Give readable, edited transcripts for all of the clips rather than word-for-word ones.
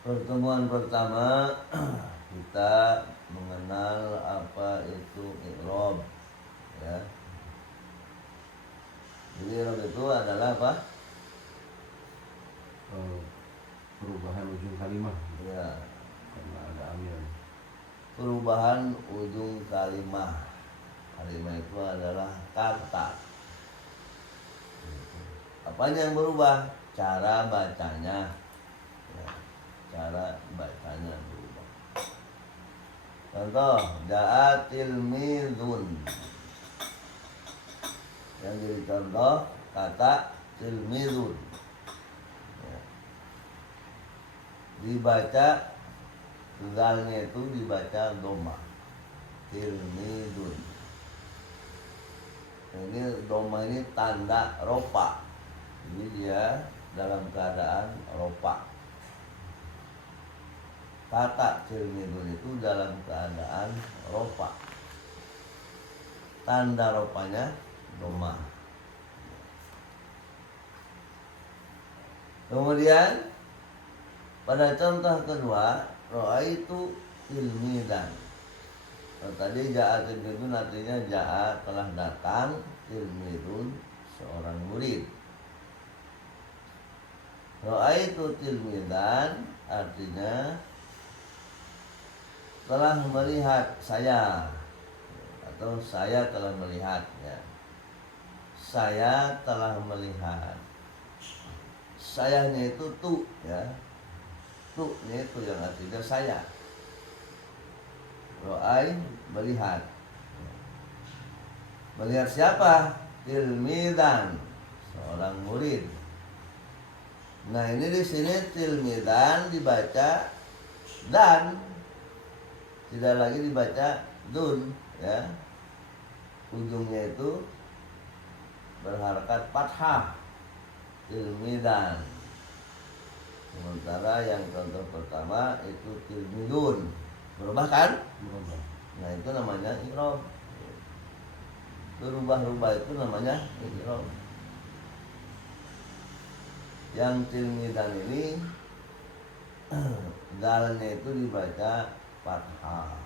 Pertemuan pertama kita mengenal apa itu i'rab, ya. Jadi i'rab itu adalah apa? Perubahan ujung kalimat. Ya, Karena ada amil. perubahan ujung kalimat. Kalimat itu adalah kata. Apanya yang berubah? Cara bacanya. Ya, cara bacanya berubah. Contoh, ja'a tilmidun. Yang jadi contoh kata tilmidun. Ya. Dibaca zalnya itu dibaca doma. Tilmidun. Ini doma ini tanda ropa. Jadi dia dalam keadaan ropa. Kata tilmidun itu dalam keadaan ropa. Tanda ropanya doma. Kemudian pada contoh kedua, ra'aitu tilmidan. Tadi ja'a tilmidun artinya ja'a telah datang, tilmidun seorang murid. Ra'aitu tilmidan artinya telah melihat saya, atau saya telah melihat, ya. Saya telah melihat. Sayanya itu tu, ya. Tu-nya itu yang artinya saya. Ra'ai melihat. Melihat siapa? Tilmidan, seorang murid. Nah, ini di sini tilmidan dibaca dan, tidak lagi dibaca dun, ya. Ujungnya itu berharakat fathah, tilmidan. Sementara yang contoh pertama itu tilmidun. Berubah kan? Berubah. Nah, itu namanya i'rab. Berubah-ubah itu namanya i'rab. Yang tilmidan ini dalnya itu dibaca fathah,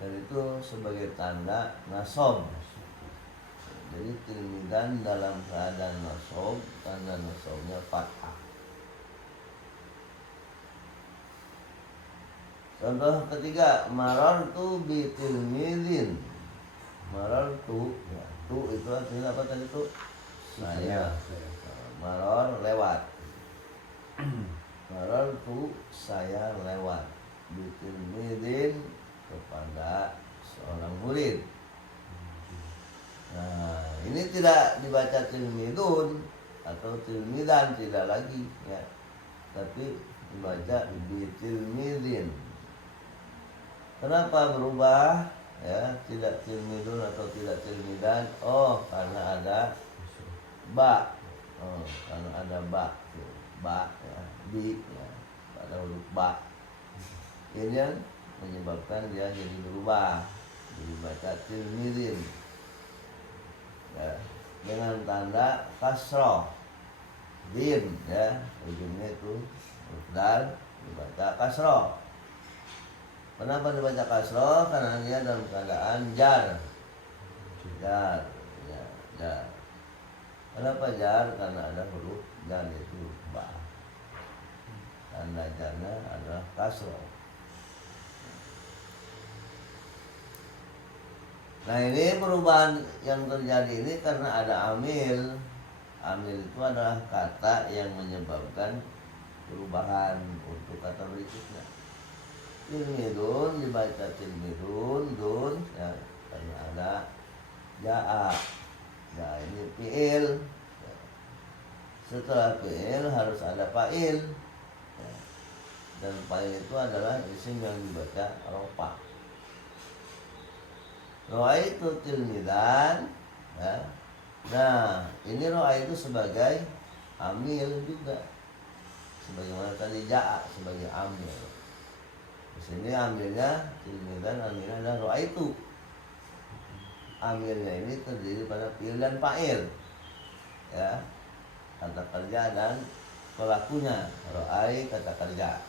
dan itu sebagai tanda nasab. Jadi tilmidan dalam keadaan nasab, tanda nasabnya fathah. Contoh ketiga, marartu bi tilmidin. Marartu, ya, tu itu artinya apa tadi tu? Saya. Marar lewat. Marartu saya lewat. Bi tilmidin kepada seorang murid. Nah, ini tidak dibaca tilmidun atau tilmidan, tidak lagi, ya. Tapi dibaca bi tilmidin. Kenapa berubah? Ya, tidak tilmidun atau tidak tilmidan? Oh, karena ada ba. Oh, karena ada ba. Ba, ya, bi, ya, pada huruf ba. Ini yang menyebabkan dia jadi berubah. Dibaca tilmidin, ya, dengan tanda kasroh, din, ya, ujungnya itu huruf dal dibaca kasroh. Kenapa dibaca kasroh? Karena dia dalam keadaan jar. Jar, ya, jar. Kenapa jar? Karena ada huruf jar itu ba. Tanda jarnya adalah kasroh. Nah, ini perubahan yang terjadi ini karena ada amil. Amil itu adalah kata yang menyebabkan perubahan untuk kata berikutnya. Tilmidun dibaca tilmidun, dun, ya, karena ada ja'a. Ja'a ini fi'il, ya. Setelah fi'il harus ada fa'il, ya. Dan fa'il itu adalah isim yang dibaca rofa. Ro'a itu tilmidan, ya. Nah, ini ro'a itu sebagai amil juga, sebagaimana tadi ja'a sebagai amil. Di sini amilnya tilmidan, amilnya adalah ro'a itu. Amilnya ini terdiri pada fi'il dan fa'il, ya, kata kerja dan pelakunya. Ro'ai kata kerja,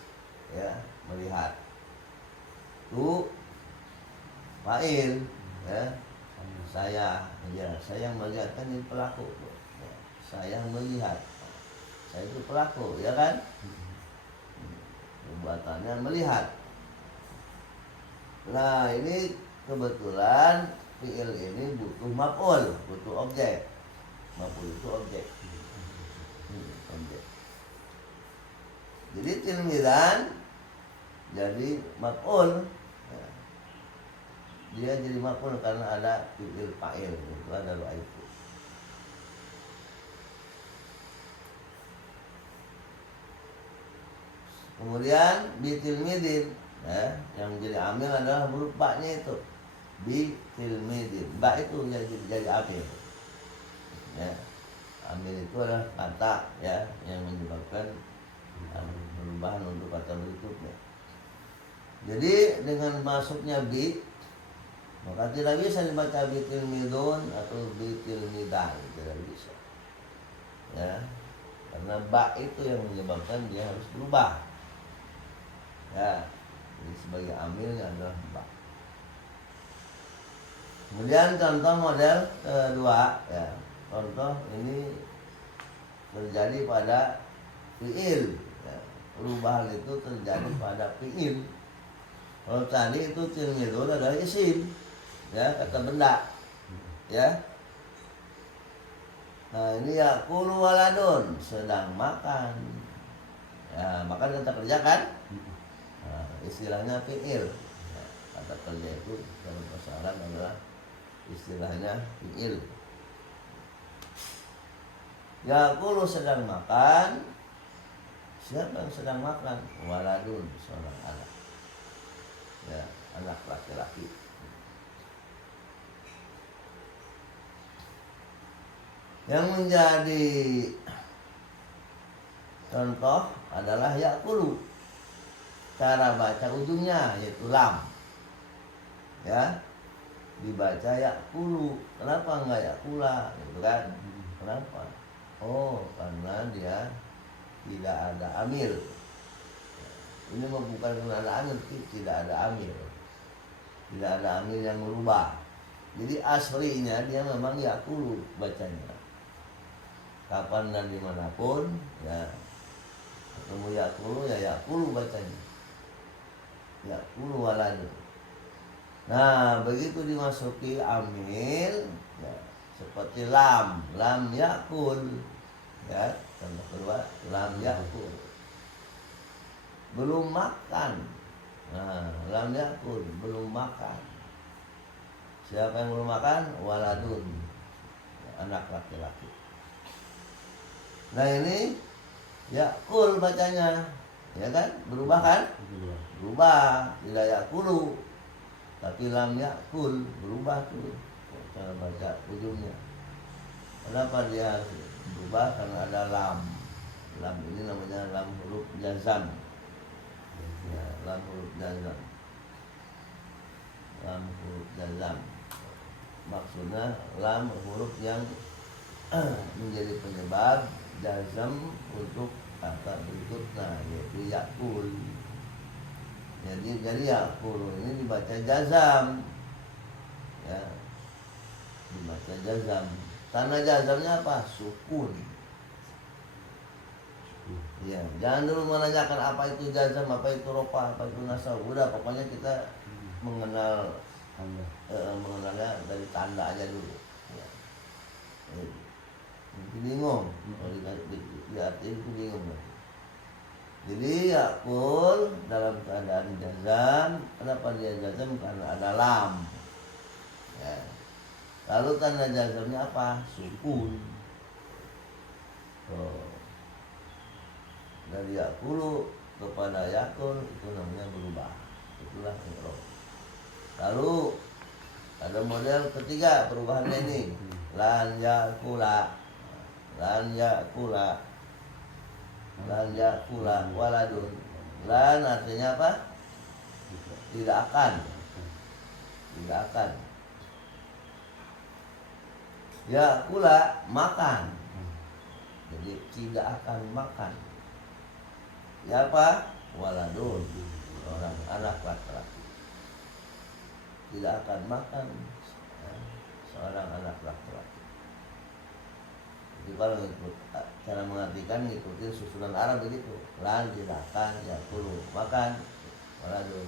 ya, melihat. Tu fa'il, ya, saya melihat, kan ini pelaku, ya, saya melihat, saya itu pelaku, ya kan, perbuatannya melihat. Nah, ini kebetulan fi'il ini butuh maf'ul, butuh objek. Maf'ul itu objek. Objek. Jadi tilmidan jadi maf'ul. Dia jadi maf'ul karena ada fi'il fa'il, itu ada ro'a itu. Kemudian bitilmidin, ya, yang jadi amil adalah huruf ba-nya itu. Bitilmidin, ba itu jadi amil. Ya. Amil itu adalah kata, ya, yang menyebabkan perubahan untuk kata berikutnya. Jadi dengan masuknya bi, maka tidak bisa dibaca bitilmidun atau bitilmidan, tidak bisa, ya, karena ba itu yang menyebabkan dia harus berubah, ya. Jadi sebagai amilnya adalah ba. Kemudian contoh model kedua, ya, contoh ini terjadi pada fi'il, ya. Perubahan itu terjadi pada fi'il. Kalau tadi itu tilmidun adalah isim, ya, kata benda, ya. Nah, ini yakulu waladun, sedang makan, ya, makan kata kerja kan. Nah, istilahnya fi'il, ya, kata kerja itu dalam bahasa Arab adalah istilahnya fi'il. Yakulu sedang makan. Siapa yang sedang makan? Waladun, seorang anak, ya, anak laki-laki. Yang menjadi contoh adalah yakulu. Cara baca ujungnya yaitu lam, ya, dibaca yakulu. Kenapa enggak yakula, gitu kan? Kenapa? Oh, karena dia tidak ada amil. Ini bukan karena ada amil, tidak ada amil. Tidak ada amil yang merubah. Jadi aslinya dia memang yakulu bacanya. Kapan dan dimanapun, ya, ketemu yakulu, ya yakulu bacanya. Yakulu waladun. Nah, begitu dimasuki amil, ya, seperti lam yakul, ya. Contoh kedua, lam yakul, belum makan. Nah, lam yakul, belum makan. Siapa yang belum makan? Waladun, anak laki-laki. Nah, ini yakul bacanya, ya kan? Berubah kan? Berubah, tidak yakulu, tapi lam yakul, berubah tuh cara baca ujungnya. Kenapa dia harus berubah? Karena ada lam. Lam ini namanya lam huruf jazam, ya, lam huruf jazam. Lam huruf jazam maksudnya lam huruf yang menjadi penyebab jazam untuk kata berikutnya, yaitu yakul. Jadi yakul ini dibaca jazam, ya, dibaca jazam. Tanda jazamnya apa? Sukun. Ya, jangan dulu menanyakan apa itu jazam, apa itu rofa, apa itu nasab. Udah, pokoknya kita mengenalnya dari tanda aja dulu, ya. Bingung kalau diartiin itu bingung. Jadi yakul dalam keadaan jazam. Kenapa dia jazam? Karena ada lam, ya. Lalu tanda jazamnya apa? Sukun. Dari yakulu kepada yakun, itu namanya berubah. Itulah i'rab. Lalu ada model ketiga perubahannya ini, lan yakula. Lan yakula. Lan yakula waladun. Lan artinya apa? Tidak akan. Tidak akan. Yakula makan. Jadi tidak akan makan. Ya apa? Waladun. Orang anak laki-laki. Tidak akan makan seorang anak laki-laki. Jadi kalau ikut cara mengartikan ngikutin susunan Arab begitu. Lan tidak akan yakulu makan waladun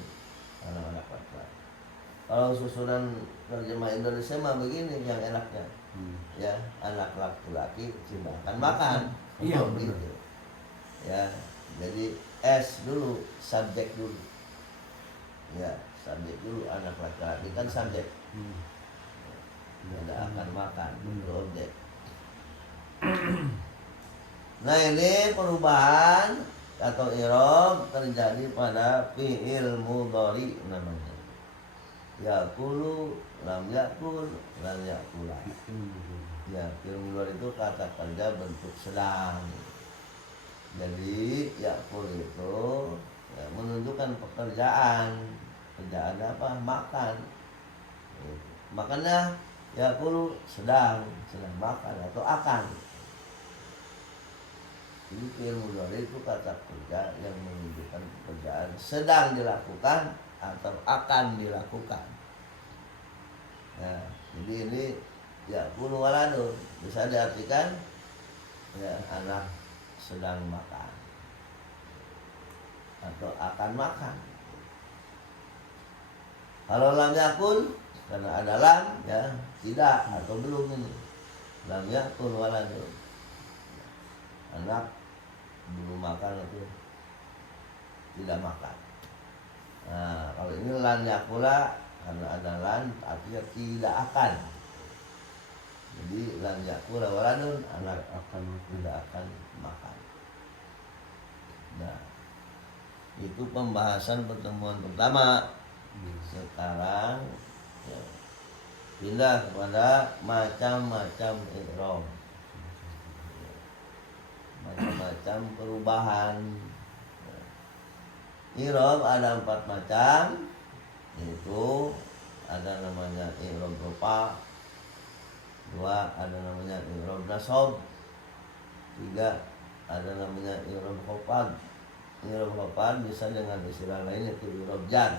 anak-anak laki-laki. Kalau susunan terjemah Indonesia mah begini yang enaknya. Ya, anak laki-laki tidak akan makan. Iya, Gitu. Ya, jadi S dulu, subjek dulu. Ya, subjek dulu, anak laki-laki kan subjek. Tidak akan makan, itu objek. Nah, ini perubahan atau i'rab terjadi pada fi'il mudhari namanya. Yakulu, lam yakul, lan yakula. Ya, fi'il mudhari itu kata kerja bentuk sedang. Jadi yakul itu ya, menunjukkan pekerjaan. Kerjaan apa? Makan. Makannya yakulu sedang makan atau akan. Jadi fi'il mudhari itu kata kerja yang menunjukkan pekerjaan sedang dilakukan atau akan dilakukan. Ya, jadi ini yakulu waladun bisa diartikan ya, anak sedang makan atau akan makan. Kalau lam yakun karena ada lam ya tidak atau belum ini. Lam yakun waladun. Anak belum makan atau tidak makan. Nah, kalau ini lan yakula karena ada lan artinya tidak akan. Jadi lan yakula waladun anak akan tidak akan makan. Nah, itu pembahasan pertemuan pertama. Sekarang ya, pindah kepada macam-macam i'rab. Macam-macam perubahan. I'rab ada 4 macam, yaitu ada namanya i'rab rufa', 2 ada namanya i'rab nasab, 3 ada namanya i'rab khafad. I'rab khafad bisa dengan istilah lain yaitu i'rab jar.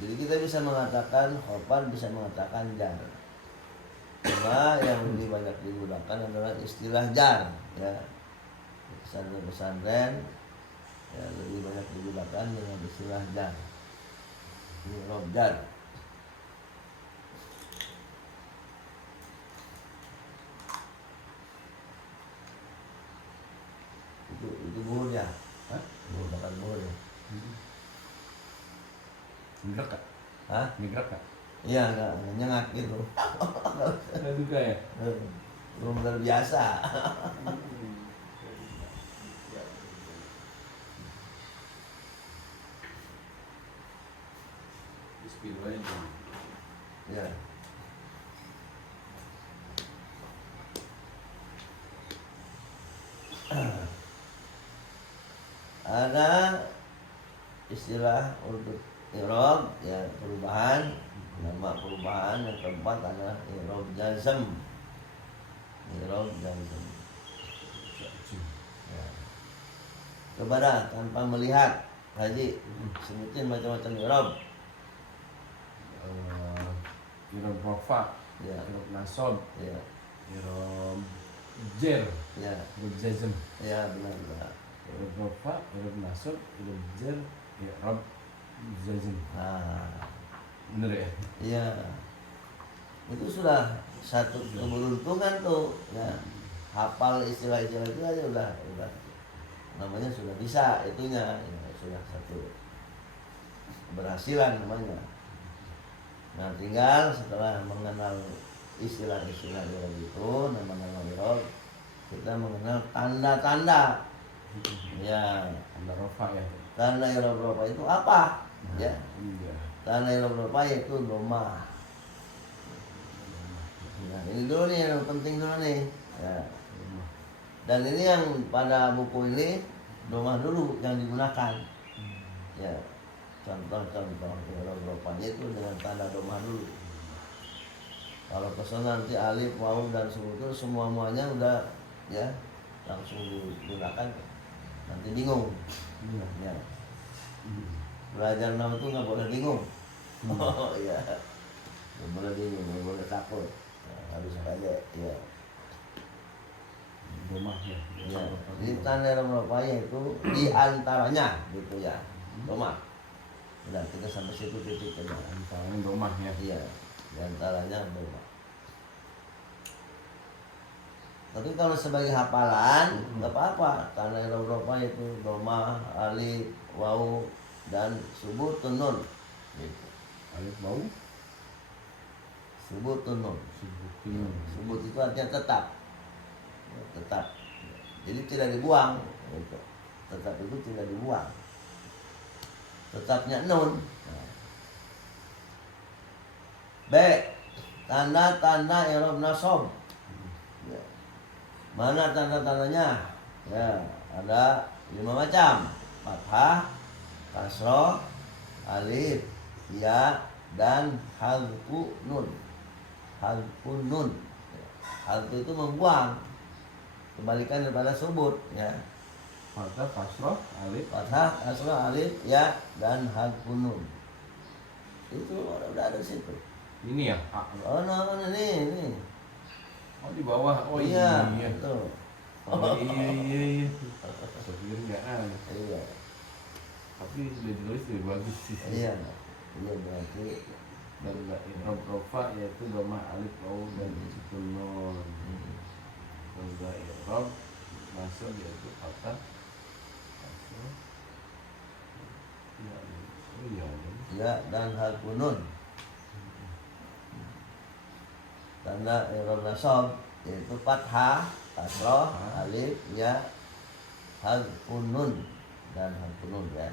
Jadi kita bisa mengatakan khafad, bisa mengatakan jar. Cuma yang lebih banyak digunakan adalah istilah jar ya. Pesantren ya, lebih banyak digunakan dengan istilah jar. I'rab jar. Itu buhur ya? Hah? Buhur, makan buhur ya? Migrak kak? Hah? Migrak kak? Iya, enggak nyengat gitu. Ada juga ya? Belum terbiasa. Bismillahirrahmanirrahim. Ya. Ada istilah untuk i'rab ya, perubahan, nama perubahan. Yang keempat adalah i'rab jazm. I'rab jazm. Ya. Coba dah tanpa melihat, Haji sebutin macam-macam i'rab. I'rab rafa, Ya, i'rab nasab, ya, i'rab jar, ya, i'rab jazm. ya, benar. I'rab rafa, i'rab nasab, i'rab jar, i'rab jazm. Nah, Bener ya? iya. Itu sudah satu keberuntungan tuh. Ya, hafal istilah-istilah itu aja udah namanya sudah bisa itunya ya, sudah satu keberhasilan namanya. Nah, tinggal setelah mengenal istilah-istilah itu, nama-nama i'rab, kita mengenal tanda-tanda Ya, Tanda rofa ya. tanda i'rab rafa itu apa? Ya, Iya. tanda i'rab rafa itu dhamma. Nah, ini dulu nih yang penting dulu nih. Ya. Dan ini yang pada buku ini dhamma dulu yang digunakan. Ya, contoh-contoh i'rab rafanya itu dengan tanda dhamma dulu. Kalau kesana nanti alif, waw dan sebagainya semua-muanya udah ya langsung digunakan, nanti bingung. Iya. Ya. Belajar nama itu nggak boleh bingung. Oh iya, nggak boleh bingung, nggak boleh takut. Nah, harus aja ya. Domah ya. Ya. Jadi tanda rafanya itu di antaranya gitu ya. Domah. Udah kita sampai situ titik aja. Antaranya domah ya. Iya, di antaranya domah. Tapi kalau sebagai hafalan nggak apa-apa, karena Eropa itu doma, alif, waw dan subutun nun. Gitu. Alif bau. Subutun nun. Subutun. Subut itu artinya tetap, ya, tetap. Jadi tidak dibuang. Gitu. Tetap itu tidak dibuang. Tetapnya nun. Nah. B. Tanda-tanda i'rab nasab. Ya. Mana tanda-tandanya? Ya, ada 5 macam. Fathah, kasroh, alif, ya, dan halqu nun. Halqu nun. Ya. Halqu itu membuang. Kebalikan daripada subut, ya. Fathah, kasroh, alif. Fathah, kasroh, alif, ya, dan halqu nun. Itu udah ada di situ. Ini ya. Oh, mana nih. Oh di bawah. Oh iya. iya. Tuh. Oh iya. Saya pikir nggak ada. Iya. Tapi sudah ditulis lebih bagus sih. Iya. Iya berarti Dan i'rab rofa yaitu domah alif waw dan sukun nun. Tanda i'rab nasab yaitu fathah, kasroh, ya, oh iya. ya dan halqu nun. Tanda i'rab nasab yaitu fathah, kasroh, alif, ya, halqu nun dan halqu nun ya.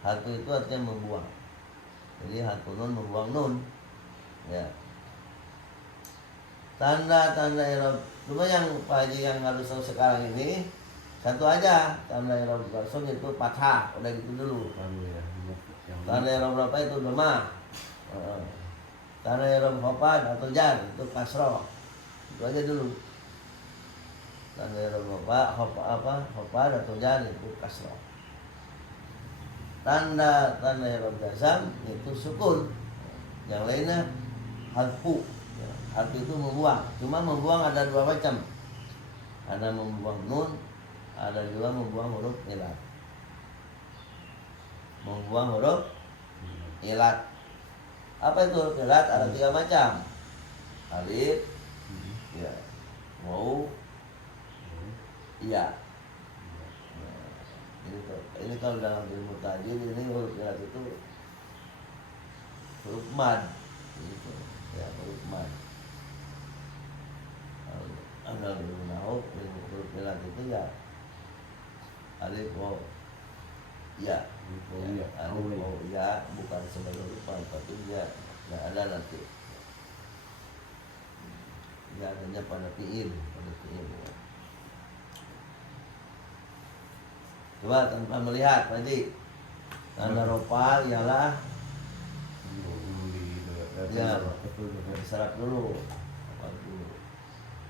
Halqu itu artinya membuang. Jadi halqu nun membuang nun. Ya. Tanda-tanda i'rab cuma yang Pak Haji yang harus tahu sekarang ini satu aja, tanda i'rab nasab itu fathah, udah gitu dulu. Tanda i'rab apa itu dhamma. Tanda i'rab khafad atau jar itu kasroh. Itu aja dulu. Tanda i'rab khafad atau jar itu kasroh. Tanda i'rab jazam itu sukun. Yang lainnya halqu. Halqu itu membuang. Cuma membuang ada 2 macam. Ada membuang nun, ada juga membuang huruf ilat. Membuang huruf ilat. Apa itu huruf ilat? Ada 3 macam. Alif, ya, waw, iya. Ini kalau dalam ilmu tajwid ini huruf ilat itu huruf mad. Gitu. Ya, huruf mad. Dalam ilmu nahwu huruf ilat itu ya alif, waw, ya. Alif, waw, ya bukan sebagai huruf mad, tapi dia nggak ada nanti. Ya adanya pada fiil, ya. Coba tanpa melihat nanti tanda rofa ialah ya diserap dulu.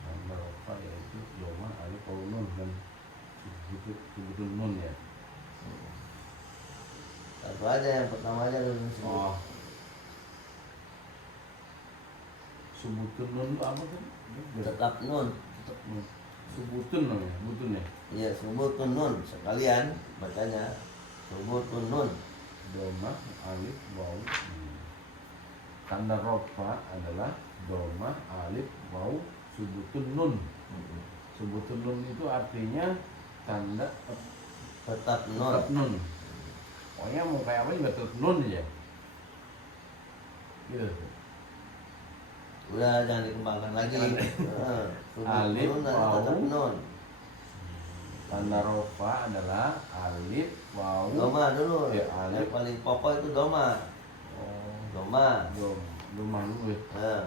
Tanda rofa yaitu domah alif waw nun dan subutun nun ya. Satu aja yang pertama aja dulu. Oh. Subutun nun itu apa kan? Tetap nun. Tetap nun. Subutun nun ya, butun ya. Iya, subutun nun sekalian bacanya. Subutun nun. Domah alif waw. Tanda rofa adalah domah alif waw subutun nun. Subutun nun itu artinya tanda Tetap nun. tetap nun. Pokoknya mau kayak apa juga tetap nun aja. Gitu. Udah jangan dikembangkan lagi. Alif, Nun waw. tetap nun. Tanda rofa adalah alif, wawu. Doma dulu. Ya, Yang alif. paling pokok itu doma. Oh, Doma. doma dulu ya. Nah,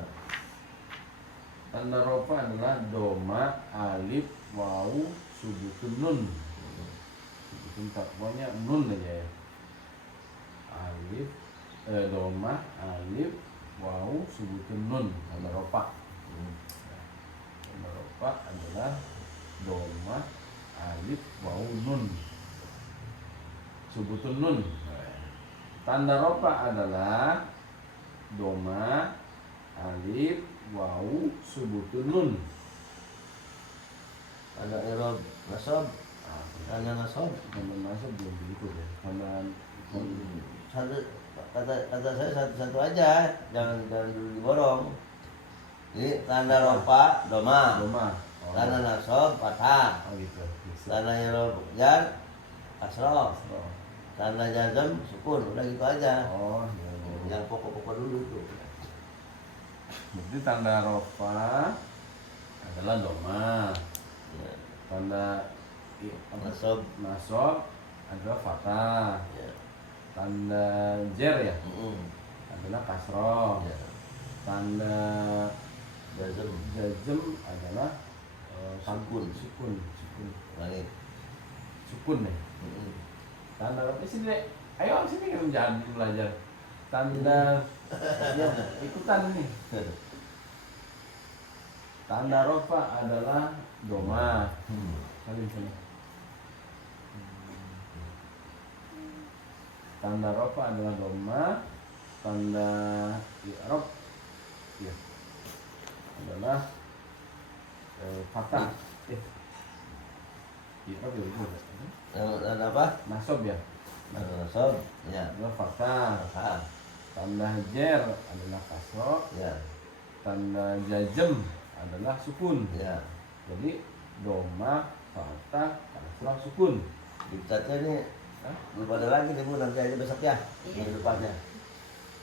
Tanda rofa adalah doma, alif, wawu, subutun nun. Subutun tak pokoknya nun aja ya. Alif, doma, alif, wawu, subutun nun. Tanda rofa. Tanda rofa adalah doma, alif, wawu, nun. Subutun nun. Tanda rofa adalah doma, alif, wawu, subutun nun. ada irob nasab. Tanda nasab. Tanda nasab belum begitu ya. Satu kata saya satu aja, jangan dulu diborong. Jadi tanda rofa doma, Doma. Oh, tanda nasab fathah, oh gitu. Bisa. tanda irob jar kasroh, Oh, tanda jazm sukun, udah gitu aja. oh ya, ya. Yang pokok-pokok dulu itu. Berarti tanda rofa adalah doma. Ya. Tanda Nasab. nasab adalah fathah. Ya. Tanda jer ya Mm-mm. adalah kasroh. Ya. Tanda Jazm. jazm adalah Sukun. sukun Langit. sukun nih. Mm-mm. Tanda apa sini dek? Ayo sini kita jangan belajar. Tanda ya ikutan nih. Tanda rofa adalah doma. Kali sini. Tanda rofa adalah doma. Tanda i'rab ya adalah fathah. I'rab ya betul. Tanda apa? Nasab ya. Tanda nasab. Ya. Adalah fathah. Fathah. Tanda jer adalah kasroh. Ya. Tanda jazm adalah sukun. Ya. Jadi doma, fathah, kasroh, sukun. Diktatnya ini Hah? belum ada lagi nih Bu, nanti aja besok ya. Iya. Minggu depannya.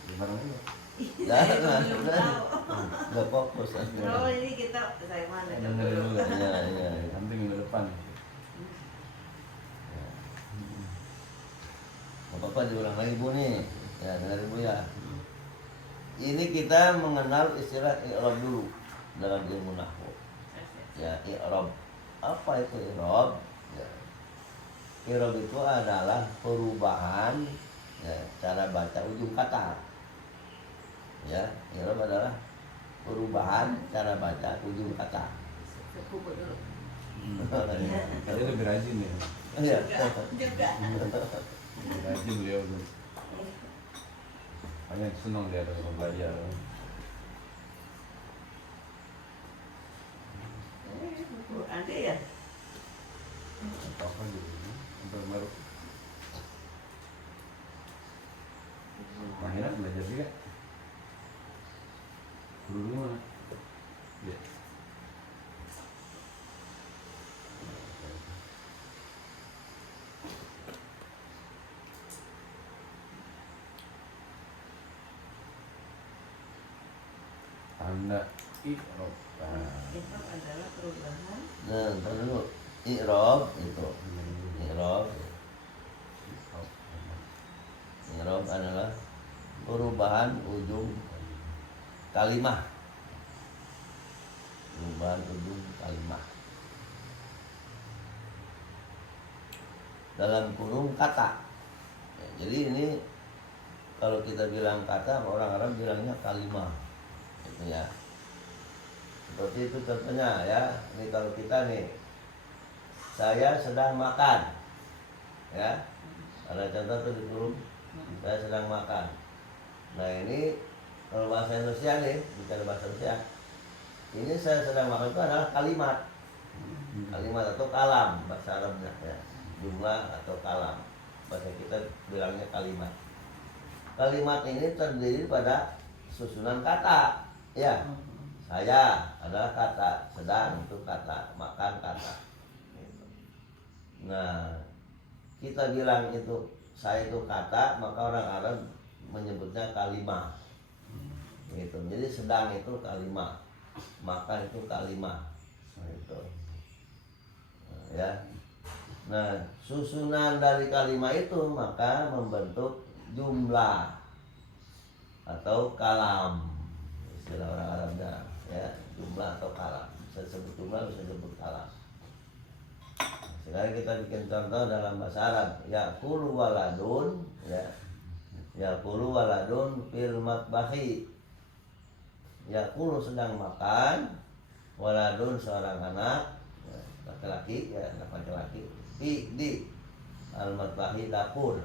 Gimana ini? Saya belum tahu. Nggak fokus aja. Oh ini kita saya mana Dengerin dulu. Iya, iya, iya. Nanti minggu depan. Nggak apa-apa diulang lagi Bu nih. Ya, dengerin Bu ya. Ini kita mengenal istilah i'rab dulu dalam ilmu nahwu. Ya, i'rab. Apa itu i'rab? Ya. I'rab itu adalah perubahan ya, cara baca ujung kata. Ya, i'rab adalah perubahan cara baca ujung kata. Sepupu dulu. Dia lebih rajin ya. Iya. Juga. Lebih rajin beliau tuh. Banyak senang dia ada belajar. Buku ada ya. Apa gitu? Untuk baru. Akhirnya belajar juga. Dulu mana? Ya. Tanda i'rab. Itu adalah perubahan. Nah, ntar dulu. I'rab itu. I'rab. I'rab adalah perubahan ujung kalimat. Perubahan ujung kalimat. Dalam kurung kata. Ya, jadi ini kalau kita bilang kata, orang Arab bilangnya kalimah. Itu ya. Seperti itu contohnya ya. Ini kalau kita nih, saya sedang makan. Ya. Ada contoh tuh di kurung. Saya sedang makan. Nah ini kalau bahasa Indonesia nih, bicara bahasa Indonesia, ini saya sedang makan itu adalah kalimat, kalimat atau kalam bahasa Arabnya ya, jumlah atau kalam. Bahasa kita bilangnya kalimat. Kalimat ini terdiri pada susunan kata, ya. Saya adalah kata, sedang itu kata, makan kata. Gitu. Nah, kita bilang itu saya itu kata, maka orang Arab menyebutnya kalimah. Gitu. Jadi sedang itu kalimah, makan itu kalimah. Gitu. Nah, ya. Nah, susunan dari kalimat itu maka membentuk jumlah atau kalam, istilah orang Arabnya, ya, jumlah atau kalam. Bisa disebut jumlah, bisa disebut kalam. Sekarang kita bikin contoh dalam bahasa Arab. Yaqulu waladun, ya. Yaqulu waladun fil matbahi. Yaqulu sedang makan, waladun seorang anak, ya, laki-laki, ya, anak laki-laki. Di al-matbahi dapur.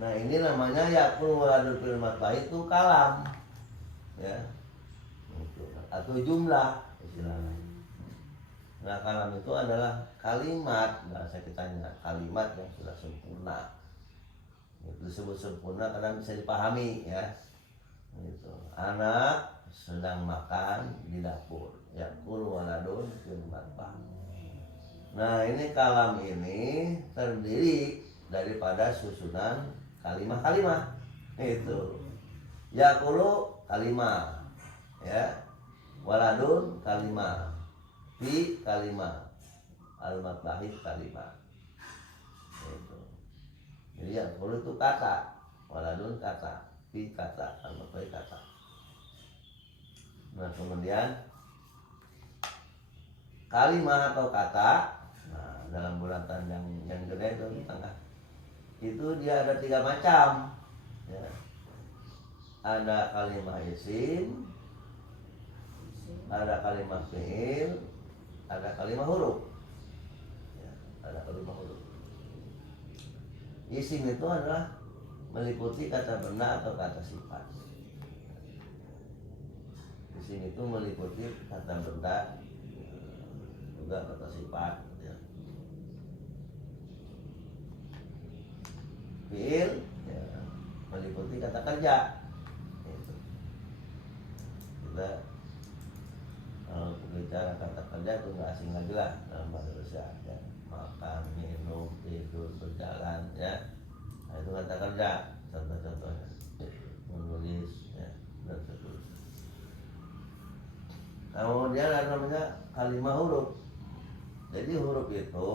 Nah, ini namanya yaqulu waladun fil matbahi itu kalam, ya. Atau jumlah istilahnya. Nah, kalam itu adalah kalimat, bahasa kitanya, kalimat yang sudah sempurna. Itu disebut sempurna karena bisa dipahami, ya. Gitu. Anak sedang makan di dapur. Yaqulu waladun fil matbah. Nah, ini kalam ini terdiri daripada susunan kalimat-kalimat. Itu. Yaqulu kalimat, ya. Waladun kalimat. Fi kalimat, al-matbahi kalimat. Itu. Jadi yang perlu itu kata, waladun kata, fi kata, al-matbahi kata. Nah, kemudian kalimat atau kata, nah, dalam bulatan yang gede itu di tengah, itu dia ada 3 macam, ya. Ada kalimat isim, ada kalimat fi'il, ada kalimat huruf, ya, ada kalimat huruf. Isim itu adalah meliputi kata benda atau kata sifat. Isim itu meliputi kata benda juga kata sifat, ya. Fi'il, ya, meliputi kata kerja. Itu. Kita kalau bicara kata kerja itu nggak asing lagi lah dalam bahasa Indonesia, ya. Makan, minum, tidur, berjalan, ya. Nah, itu kata kerja, contoh-contohnya, menulis, ya, dan seterusnya. Kemudian ada namanya kalimat huruf. Jadi huruf itu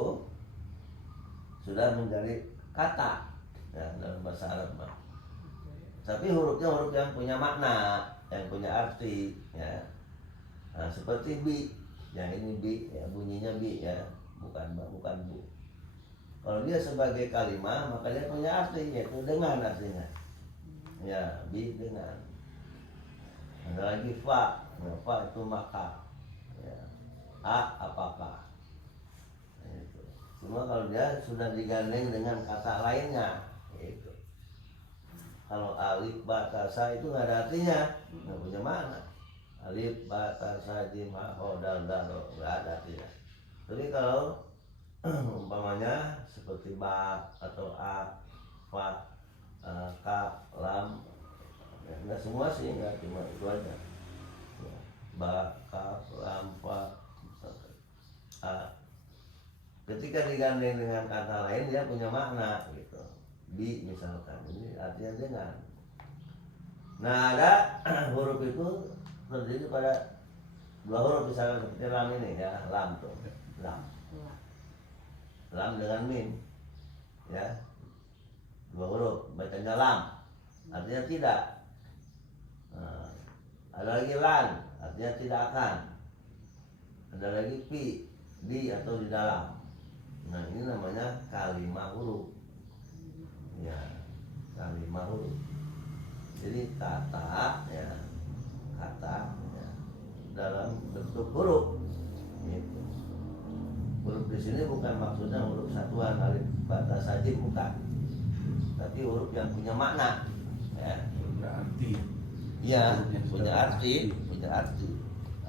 sudah menjadi kata, ya, dalam bahasa Arab. Tapi hurufnya huruf yang punya makna, yang punya arti, ya. Nah, seperti bi, yang ini bi, ya, bunyinya bi, ya, bukan bu. Kalau dia sebagai kalimat maka dia punya arti, yaitu dengan artinya, ya, bi dengan. Ada lagi fa, nah, fa itu maka, ya, a apakah. Itu. Cuma kalau dia sudah digandeng dengan kata lainnya, itu. Kalau alif ba ta sa itu nggak ada artinya, nggak punya makna. Alif ba ta sa jim ha ho dal dal nggak ada artinya. Tapi kalau umpamanya seperti ba atau a, fa, ka, lam, ya, nggak semua sih, nggak cuma itu aja, ya, ba, ka, lam, fa, a. Ketika digandeng dengan kata lain dia punya makna, gitu. Bi misalkan, ini artinya dengan. Nah, ada huruf itu terdiri pada 2 huruf, misalkan seperti lam ini, ya, lam tuh, lam dengan mim, ya, 2 huruf, bacanya lam, artinya tidak. Nah, ada lagi lan, artinya tidak akan. Ada lagi fi, di atau di dalam. Nah, ini namanya kalimat huruf, ya, kalimat huruf. Jadi kata, ya, kata, ya, dalam bentuk huruf. Gitu. Huruf di sini bukan maksudnya huruf satuan alif ba ta sa jim, bukan. Tapi huruf yang punya makna, ya. Punya arti. Iya, punya arti,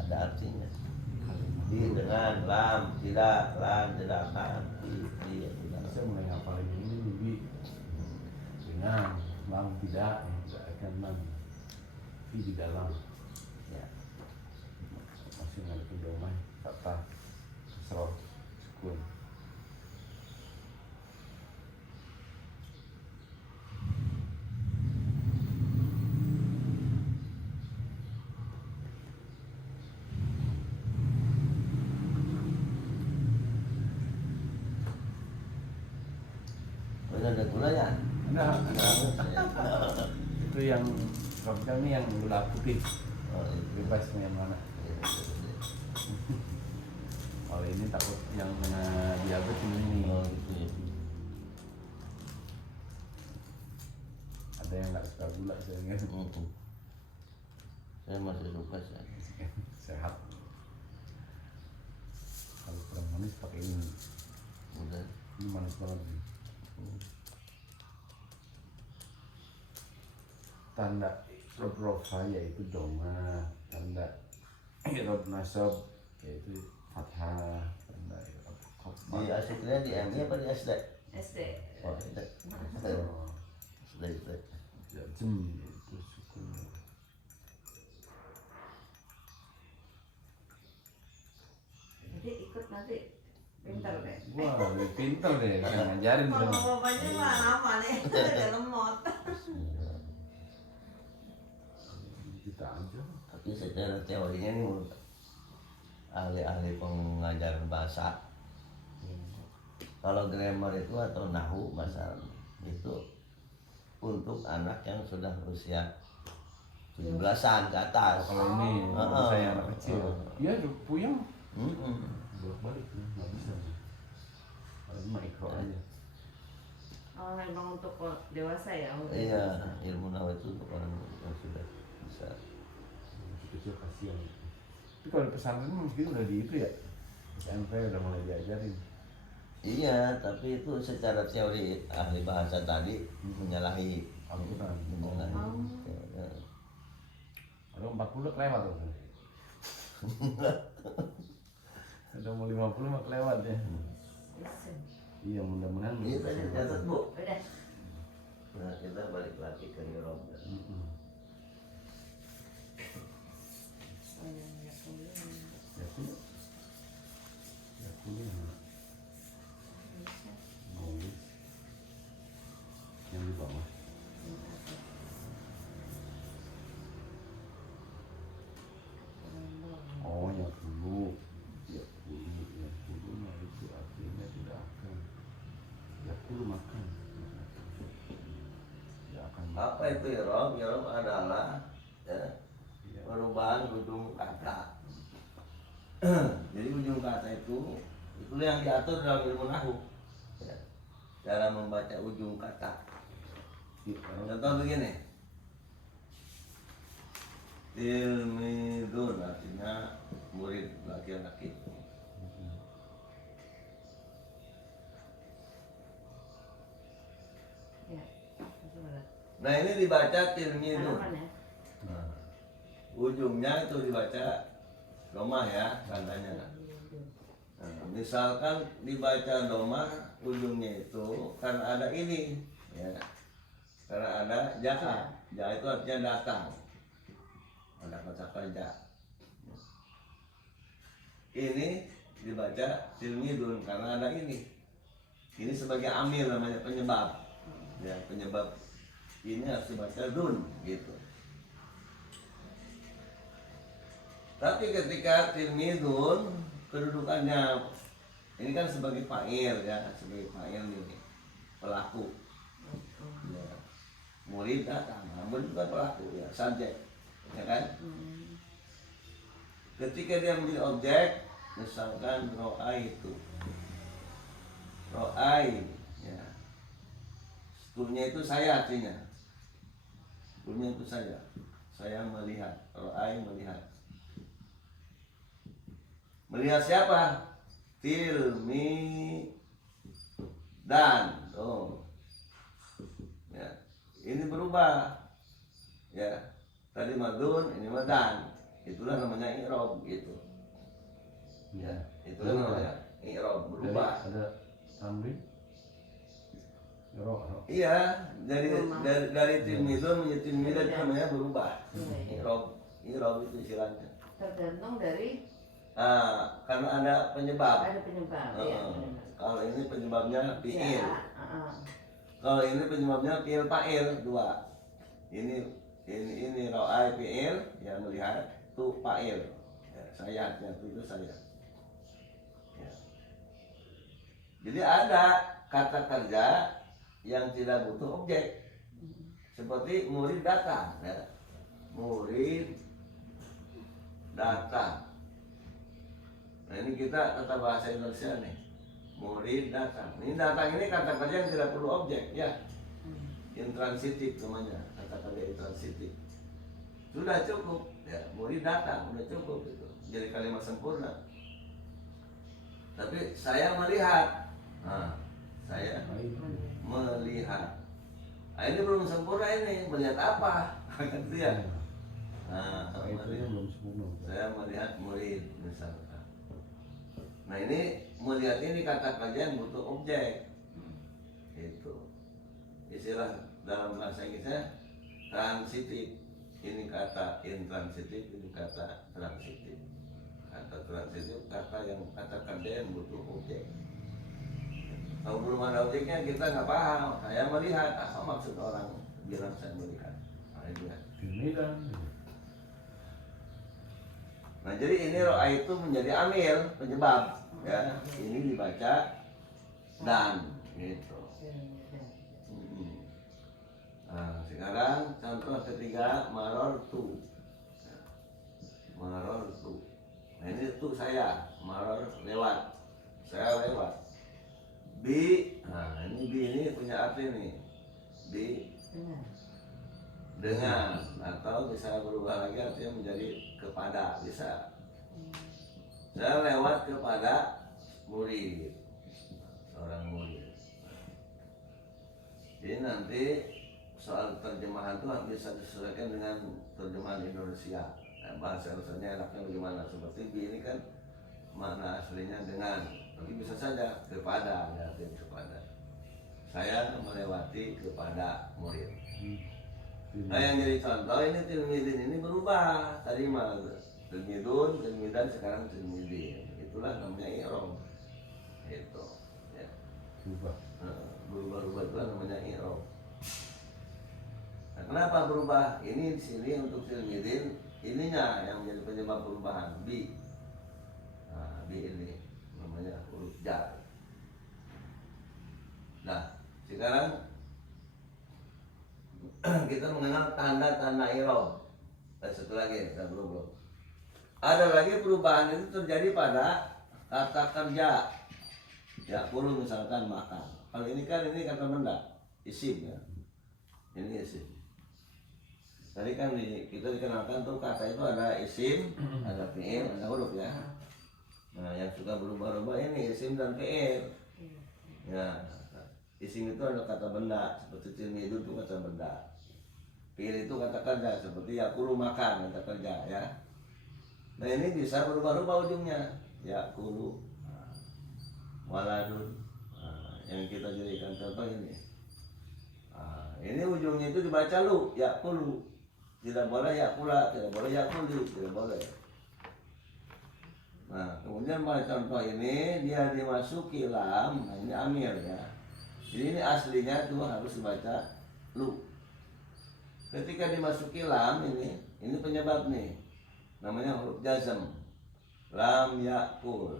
ada artinya. Di dengan lam, tidak, lan, tidak akan, di, tidak. Saya mulai hafalin ini bi dengan lam tidak akan man, fi di dalam, Ya. masih ngadepin domai kata kesel sukun. Udah ada gulanya. Nah, Nah, itu yang kalau kami yang gula putih oh, itu. bebasnya yang mana? Iya, iya. Kalau ini takut yang kena diabetes ini. Oh, gitu ya. Ada yang nggak suka gula saya ingat. Saya masih suka sih. Sehat. Kalau kurang manis pakai ini. Udah. Ini manis banget nih. Tanda rob yaitu doma, tanda rob nasab yaitu fathah, tanda rob Di asiknya di MI apa di SD? SD. Oh, SD. SD. jem itu sukun. Jadi ikut nanti pintar deh. Wah, lebih pintar deh, bisa ngajarin Kalau sama. bapaknya mah lama nih, udah lemot. Kita aja. Tapi secara teorinya nih menurut ahli-ahli pengajaran bahasa, kalau grammar itu atau nahu bahasa itu untuk anak yang sudah usia 17-an ke atas. Kalau ini saya anak kecil, iya puyeng. Mm-mm. Bolak-balik nggak bisa. Kalau ini mah ikro aja. Oh, memang untuk dewasa ya? Untuk Iya, dewasa. ilmu nahu itu untuk orang yang sudah bisa. Masih kecil kasihan. Tapi kalau di pesantren mungkin udah di itu ya, SMP udah mulai diajarin. Iya, tapi itu secara teori ahli bahasa tadi menyalahi Al-Quran. menyalahi. Oh. Ya. Ada 40 kelewat tuh. Ada mau 50 mah kelewat ya. Bisa. Iya mudah-mudahan. Ini tadi catat Bu. Udah. Nah, kita balik lagi ke Eropa. Oh, yang ya, kemudian. Ya kuliah. Ya kuliah. Bisa. Nulis. Yang di bawah. Oh ya dulu. Ya dulu. Ya dulu mah itu artinya tidak akan. Ya dulu makan. Ya akan. Apa itu Eropa? Eropa adalah ya, Ya. perubahan ujung kata. Jadi ujung kata itu yang diatur dalam ilmu nahu. Ya. Cara membaca ujung kata. Ya, Contoh begini. Tilmidun artinya murid laki-laki. Ya. Itu berat. Nah ini dibaca tilmidun. Halaman ya? Nah, ujungnya itu dibaca domah ya tandanya. Nah, misalkan dibaca domah ujungnya itu karena ada ini ya. Karena ada jaka. Ja itu artinya datang. Ada kata ja. Ini dibaca tilmidun karena ada ini. Ini sebagai amil namanya penyebab. Ya, penyebab ini harus dibaca dun gitu. Tapi ketika tilmidun kedudukannya ini kan sebagai fa'il ya, sebagai fa'il ini pelaku. Ya. Murid datang, murid juga pelaku ya, subjek, ya kan? Ketika dia menjadi objek, misalkan ro'ai itu, ro'ai, ya, sebelumnya itu saya artinya, sebelumnya itu saya melihat, ro'ai melihat. Melihat siapa? Tilmi dan ya. Ini berubah ya, tadi madun ini madan, itulah namanya i'rab gitu ya, itulah namanya i'rab berubah. Ada tamrin. Roh. Iya, dari tilmidun menjadi tilmidan namanya berubah. I'rab itu istilahnya. Tergantung dari Karena ada penyebab. ada penyebab ya. Benar. Kalau ini penyebabnya fi'il. Ya, Kalau ini penyebabnya fi'il fa'il dua. Ini ro'ai fi'il yang melihat itu fa'il. Ya, saya itu saya. Ya. Jadi ada kata kerja yang tidak butuh objek. Seperti murid datang, ya. Murid datang. Nah ini kita kata bahasa Indonesia nih. Murid datang. Ini datang ini kata kerja yang tidak perlu objek, ya. Intransitif namanya, kata kerja intransitif. Sudah cukup, ya. Murid datang, sudah cukup itu. Jadi kalimat sempurna. Tapi saya melihat. Nah, saya melihat. Nah, ini belum sempurna ini. Melihat apa? Kan itu ya. Nah, itu yang belum sempurna. saya melihat murid misalkan. Nah ini melihat ini kata kerja yang butuh objek. Itu istilah dalam bahasa Inggrisnya transitif. Ini kata intransitif, ini kata transitif. Kata transitif kata yang kata kerja yang butuh objek. Kalau belum ada objeknya kita nggak paham. Saya melihat apa maksud orang bilang saya melihat. Nah, itu ya. Medan. Nah jadi ini ro'a itu menjadi amil penyebab, ya. Ini dibaca dan gitu. Nah sekarang contoh ketiga marortu. Marortu. Nah ini tuh saya maror lewat, saya lewat. Bi, nah ini bi ini punya arti nih. Bi dengan atau bisa berubah lagi artinya menjadi kepada, bisa. Saya lewat kepada murid, seorang murid. Jadi nanti soal terjemahan itu bisa disesuaikan dengan terjemahan Indonesia. Nah, bahasa Indonesia enaknya bagaimana? Seperti bi ini kan makna aslinya dengan, tapi bisa saja kepada, artinya kepada. Saya melewati kepada murid. Nah yang jadi contoh ini tilmidin ini berubah. Tadi mah tilmidun, tilmidan, sekarang tilmidin. Itulah namanya i'rab. Itu ya. Berubah-ubah itulah namanya i'rab. Nah, kenapa berubah? Ini di sini untuk tilmidin ininya yang menjadi penyebab perubahan bi. Nah, bi ini namanya huruf jar. Nah, sekarang kita mengenal tanda-tanda i'rab. Dan satu lagi, kita belum. Ada lagi perubahan itu terjadi pada kata kerja. Ya, perlu misalkan makan. Kalau ini kan ini kata benda, isim ya. Ini isim. Tadi kan kita dikenalkan tuh kata itu ada isim, ada fi'il, ada huruf ya. Nah, yang suka berubah-ubah ini isim dan fi'il. Ya, isim itu ada kata benda, seperti tilmidun itu kata benda. Fi'il itu kata kerja, seperti yakulu makan, kata kerja ya. Nah ini bisa berubah-ubah ujungnya. Yakulu, waladun. Nah, yang kita jadikan contoh ini. Nah, ini ujungnya itu dibaca lu, yakulu. Tidak boleh yakula, tidak boleh yakuli, tidak boleh. Nah kemudian pada contoh ini dia dimasuki lam, nah ini amir ya. Jadi ini aslinya tuh harus dibaca lu. Ketika dimasuki lam ini penyebab nih, namanya huruf jazm, lam yakul.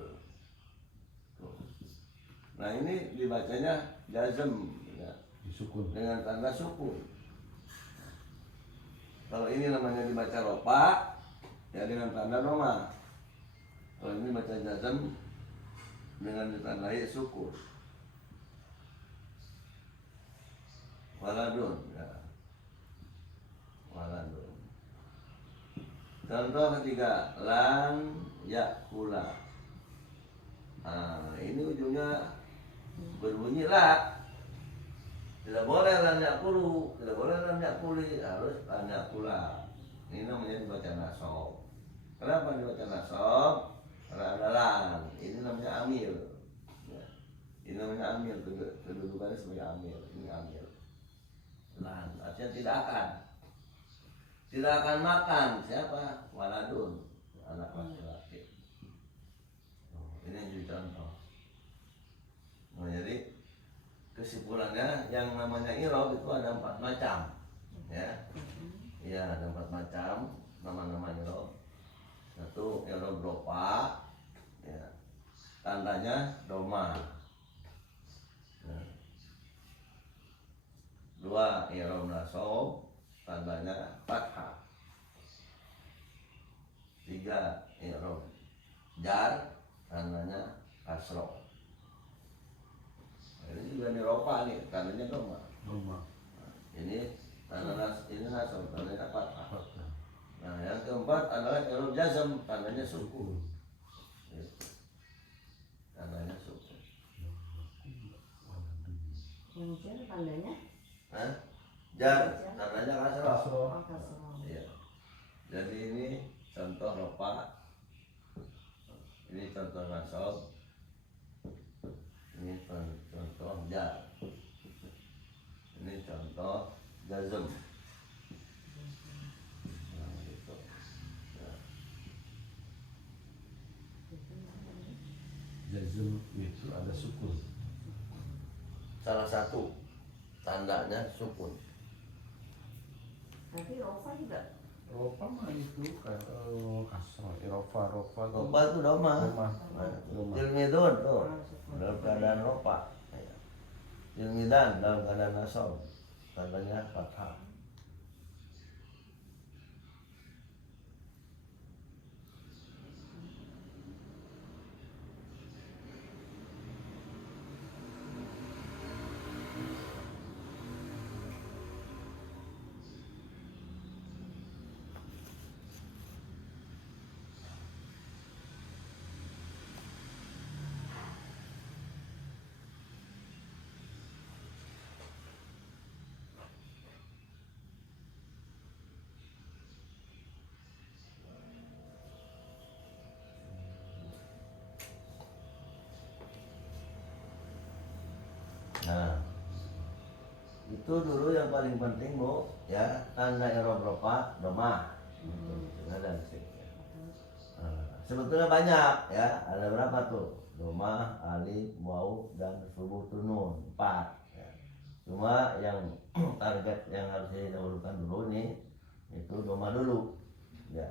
Nah ini dibacanya jazm ya, Disukun. dengan tanda sukun. Kalau ini namanya dibaca ropa ya dengan tanda roma. Kalau ini baca jazm dengan ditandai sukun. Waladun ya. Waladun. Contoh ketiga, lan yakula. Nah, ini ujungnya berbunyi la. Tidak boleh lan yakulu, tidak boleh lan yakuli, harus lan yakula. Ini namanya dibaca nasab. Kenapa dibaca nasab? Karena ada lan. Ini namanya amil. Ya. Ini namanya amil, kedudukannya sebagai amil. Ini amil. Lan, artinya tidak akan. Tidak akan makan. Siapa? Waladun, anak laki-laki. Ini yang jadi contoh. Nah, jadi kesimpulannya yang namanya i'rab itu ada 4 macam. Ya. Ya, ada 4 macam nama-nama i'rab. Satu i'rab rofa. Ya. Tandanya doma. Nah. 2 i'rab nasab tandanya fathah. 3 i'rab jar tandanya kasroh. Ini juga nirofa nih, tandanya doma. Doma. Ini ini nasab tandanya fathah. Fathah. Nah, yang keempat adalah i'rab jazm tandanya sukun. Tandanya sukun. Yang jar tandanya Hah? Jar tandanya kasroh. Kasroh. kasroh. Iya. Jadi ini contoh rofa. Ini contoh nasab. Ini contoh jar. Ini contoh jazm. Nah, gitu. Nah, Jazm itu ada sukun. salah satu tandanya sukun. Tapi rofa juga Rofa mah itu kasroh. Rofa Rofa itu doma. Doma. Nah, Doma. tilmidun tuh dalam keadaan rofa. Tilmidan dalam keadaan nasab tandanya fathah. Nah, itu dulu yang paling penting Bu, ya, tanda i'rab rofa doma. Ada sih. Nah, sebetulnya banyak ya, ada berapa tuh? Doma, alif, waw, dan subutun nun 4 ya. Cuma yang target yang harus didahulukan dulu nih itu doma dulu ya.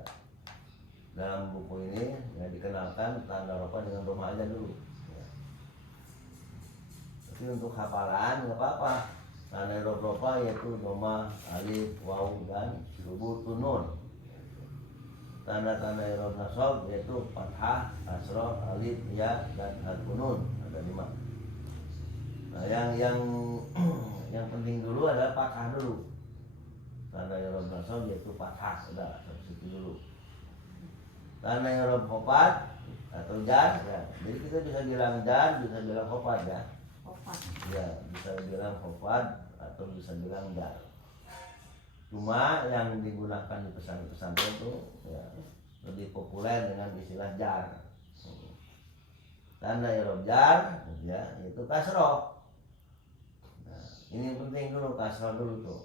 Dalam buku ini ya dikenalkan tanda rofa dengan doma aja dulu ya. Tapi untuk hafalan nggak apa-apa. Tanda i'rab rofa yaitu doma, alif, waw, dan subutun nun. Tanda-tanda i'rab nasab yaitu fathah, kasroh, alif, ya, dan harfun nun. Ada 5. Nah, yang penting dulu adalah fathah dulu. Tanda i'rab nasab yaitu fathah, sudah sampai situ dulu. Tanda i'rab khafad atau jar ya. Jadi kita bisa bilang jar, bisa bilang khafad ya. opat. Ya, bisa bilang khafad atau bisa bilang jar. Cuma yang digunakan di pesantren itu ya lebih populer dengan istilah jar. Tanda i'rab jar ya itu kasroh. Nah, ini penting dulu kasroh dulu tuh.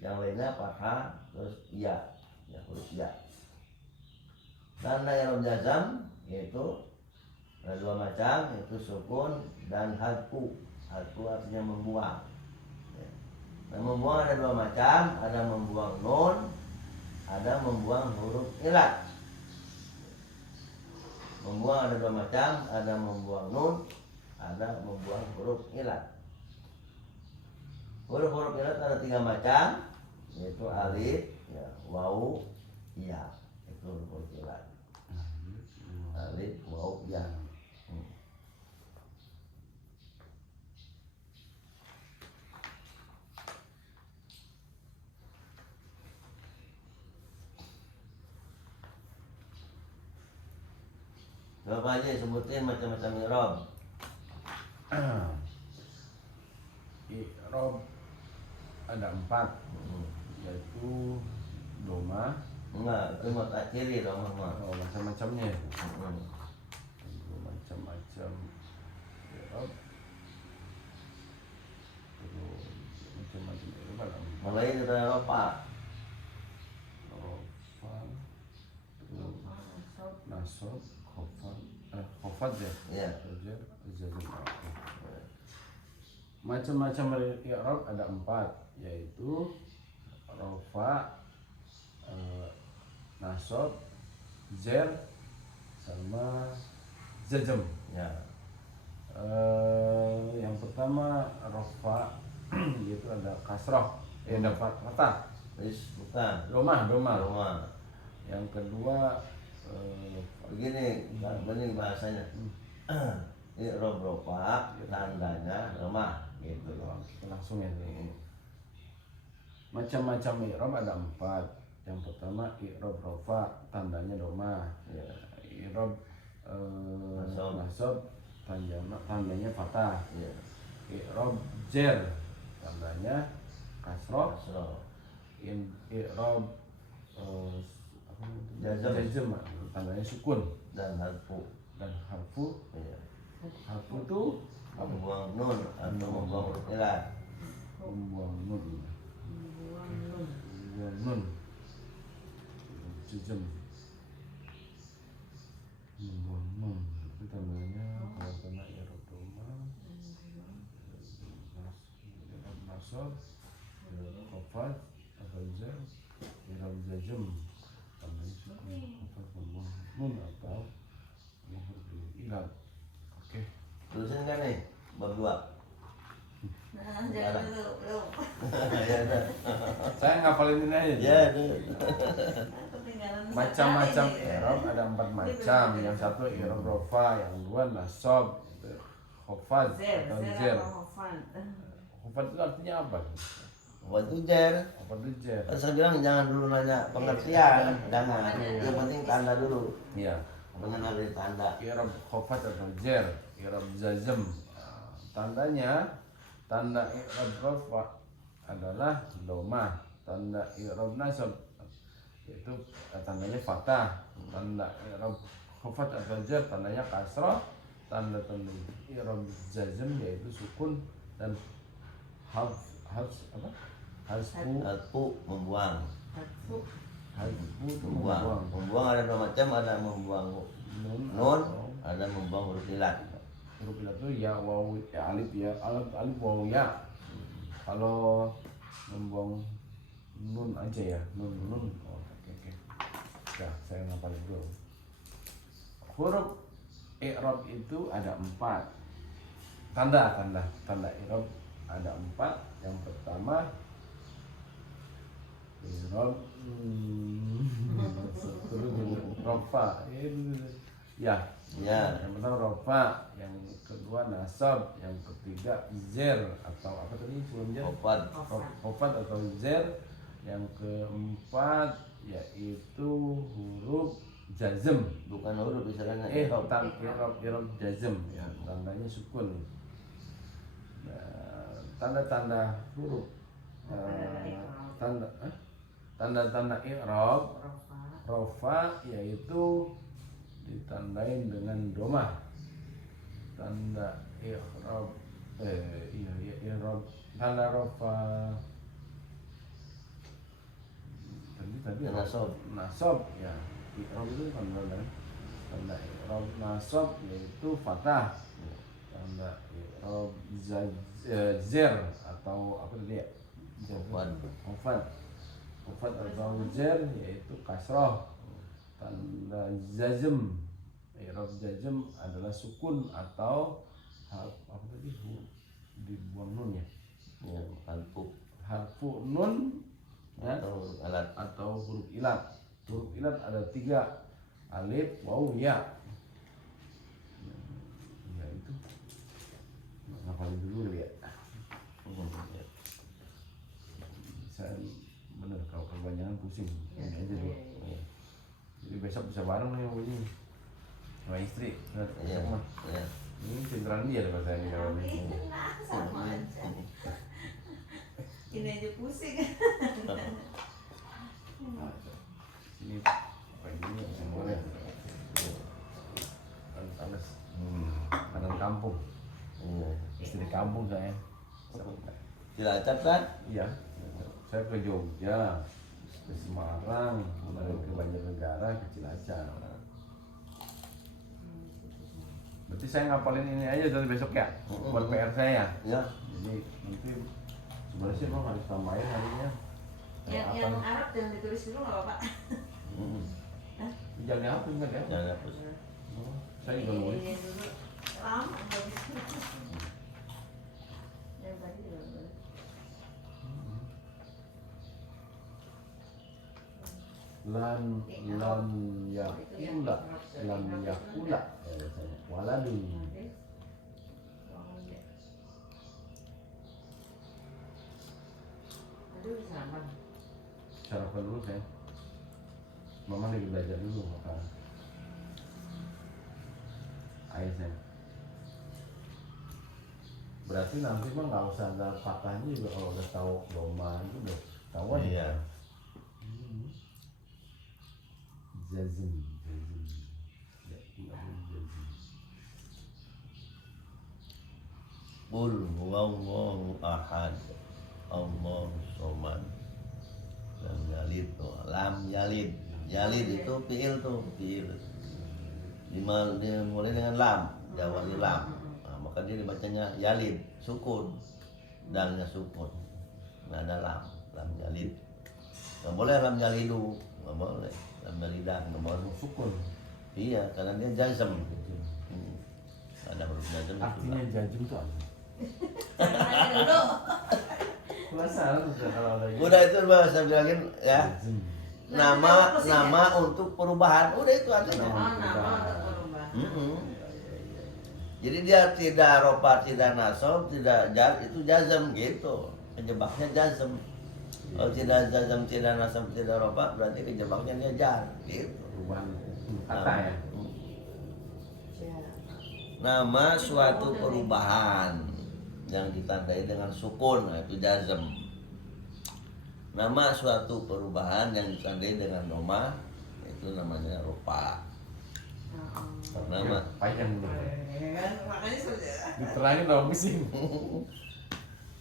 Yang lainnya fathah terus ya huruf ya. Tanda i'rab jazam yaitu ada 2 macam, yaitu sukun dan hadfu. Hadfu artinya membuang. Nah, membuang ada 2 macam, ada membuang nun, ada membuang huruf ilat. Membuang ada 2 macam, ada membuang nun, ada membuang huruf ilat. Huruf-huruf ilat ada 3 macam, yaitu alif, ya, waw, ya. Itu huruf ilat. Alif, waw, ya. Coba aja sebutin macam-macam i'rab. I'rab ada 4, yaitu doma. Enggak, itu mah tak ciri dong mah. Oh, macam-macamnya. Itu macam-macam i'rab. Terus macam-macam i'rab ada 4. Mulai dari rofa. Rofa, terus Nasab. nasab, khafad ya. Iya. Jar, jazm. Macam-macam i'rab ada 4, yaitu rofa, nasab, jar, sama jazm. Ya. Yang pertama rofa Itu ada kasroh, ada fathah. Wis bukan. Doma. Roma. Yang kedua Begini, bening bahasanya. I'rab rofa tandanya lemah gitu loh. langsung ya nih. Macam-macam i'rab ada 4. Yang pertama i'rab rofa tandanya doma. Ya. I'rab Nasab. nasab tandanya fathah. Iya. I'rab jer tandanya kasroh. Kasroh. I'rab Jazm. jazm tandanya sukun. Dan harfu. Dan harfu Iya. itu Membuang nun atau membuang huruf ilat. membuang nun. Buang nun. Membuang nun. Jazm. Membuang nun itu tandanya kalau kena i'rab doma, i'rab nasab, i'rab khafad atau jar, i'rab jazm tandanya sukun atau membuang nun atau membuang huruf ilat. Oke. Terusin kan nih bab 2. Nah, jangan dulu, belum. Ya udah. Saya ngapalin ini aja. Ya udah. Ketinggalan Macam-macam sekali nih. i'rab ada 4 macam. Yang satu i'rab rofa, yang dua nasab, khafad Zer, atau zer zer. apa hafan? Khafad itu artinya apa? Buat ujar. Khafad itu zer. Kan saya bilang jangan dulu nanya pengertian, jangan. Yang penting tanda dulu. Iya. Mengenal dari tanda. I'rab khafad atau zer, i'rab jazm. Tandanya tanda i'rab rafa adalah doma, tanda i'rab nasab itu tandanya fathah, tanda i'rab khafad atau jar tandanya kasrah, tanda i'rab jazm yaitu sukun, dan harfu Harfu membuang. harfu itu Membuang. Membuang ada 2 macam, ada membuang nun, atau ada membuang huruf ilat. huruf ilat itu ya waw ya alif waw ya. Kalau membuang nun aja ya, nun. Oh, oke. Ya, saya ngapalin dulu. Huruf i'rab itu ada 4. Tanda i'rab ada 4. Yang pertama i'rab rofa. Ya. Ya. Yang pertama rofa, yang kedua nasab, yang ketiga zer atau apa tadi sebelum zer? Khafad. Khafad atau zer, yang keempat yaitu huruf jazm. Bukan huruf istilahnya. I'rab jazm ya, tandanya sukun. Nah, tanda-tanda huruf tanda-tanda i'rab rofa yaitu ditandain dengan domah. Tanda i'rab i'rab tanda rofa tadi nasab ya. I'rab itu tanda i'rab nasab yaitu fathah. Tanda i'rab zer atau apa tadi ya? Khafad atau zer yaitu kasrah. Tanda jazm, i'rab jazm adalah sukun atau apa tadi dibuang nun ya. Ya, Harfu nun ya, atau huruf ilat. atau huruf ilat. Huruf ilat ada 3, alif, waw, ya. Ya itu. Ngapalin dulu ya. Saya bener kalau kebanyakan pusing. Ini aja dulu. Jadi besok bisa bareng nih begini sama istri. Iya. Besok mah. Iya. Ini pinteran dia daripada saya nih kalau ini. Nah, sama aja. Ini aja pusing. Ini paginya semuanya panas. Panas kampung. Iya. Istri kampung saya. Cilacap kan? Iya. Saya ke Jogja, ke Semarang, kemudian ke Banjarnegara, ke Cilacap. Berarti saya ngapalin ini aja dari besok ya, buat PR saya. Ya. Jadi nanti sebenarnya sih emang harus tambahin harinya. Yang Arab jangan ditulis dulu nggak apa-apa. Jangan dihapus nggak ya? Jangan hapus. Saya juga nulis. Ini dulu lama bagus. Yang tadi juga bagus. Lam yakula waladun. Aduh, sama. Sarapan dulu sayang. Mama lagi belajar dulu maka. Ayo sayang. Berarti nanti mah nggak usah ada patahnya juga kalau udah tahu doma itu udah tahu aja. Iya. Jazim. Ya, jazim. Qul huwallahu ahad. Allahu somad. Lam yalid. Lam yalid. Yalid itu fiil tuh, fiil. Dimulai dengan lam, diawali lam. Nah, maka dia dibacanya yalid, sukun. Dalnya sukun. Nggak ada lam, lam yalid. Nggak boleh lam yalidu, nggak boleh. Lam yalidan, nggak boleh. Sukun. Iya, karena dia jazm. Ada huruf jazm. Artinya jazim itu apa? Tanya dulu. Penasaran tuh kalau ada gitu. Udah itu bahasa bilangin ya. Jazim. Nama untuk perubahan. Udah itu artinya. Oh, nama untuk berubah. Jadi dia tidak ropa, tidak nasab, tidak jar, itu jazm gitu. Kejebaknya jazm. Kalau tidak jazm, tidak nasab, tidak ropa, berarti kejebaknya dia jar gitu. Perubahan kata ya. Nama suatu perubahan yang ditandai dengan sukun, nah itu jazm. Nama suatu perubahan yang ditandai dengan doma, itu namanya ropa. Nama Panjang dulu. Makanya sudah. Diterangin dong pusing.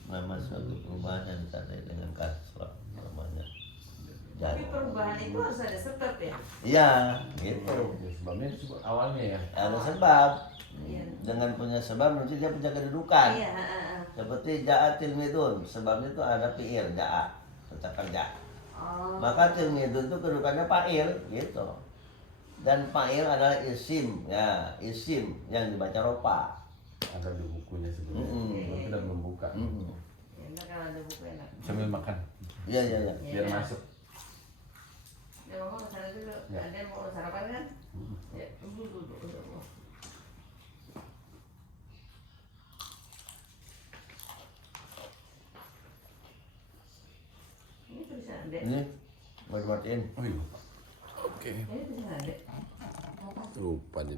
nama suatu perubahan yang ditandai dengan kasrah namanya Tapi jazm. perubahan itu harus ada sebab ya. Iya, gitu. Ya, sebabnya itu awalnya ya. Ada sebab. Iya. Dengan punya sebab nanti dia punya kedudukan. Iya. Seperti ja'a tilmidun, sebabnya itu ada fi'il ja'a, kata kerja. Oh. Maka tilmidun itu kedudukannya fa'il gitu. Dan fa'il adalah isim, ya, isim yang dibaca ropa. Ada di bukunya sebenarnya. Tapi udah belum buka. Enak kalau ada buku enak. Sambil makan. Iya, iya, iya. Biar masuk. Ya mama kesana dulu. Ya. Ada mau sarapan kan? Ya, dulu. Ini tulisan Dek. Ini mau dimatiin. Oh iya. Oke. Ini tulisan Dek. Lupa jadi.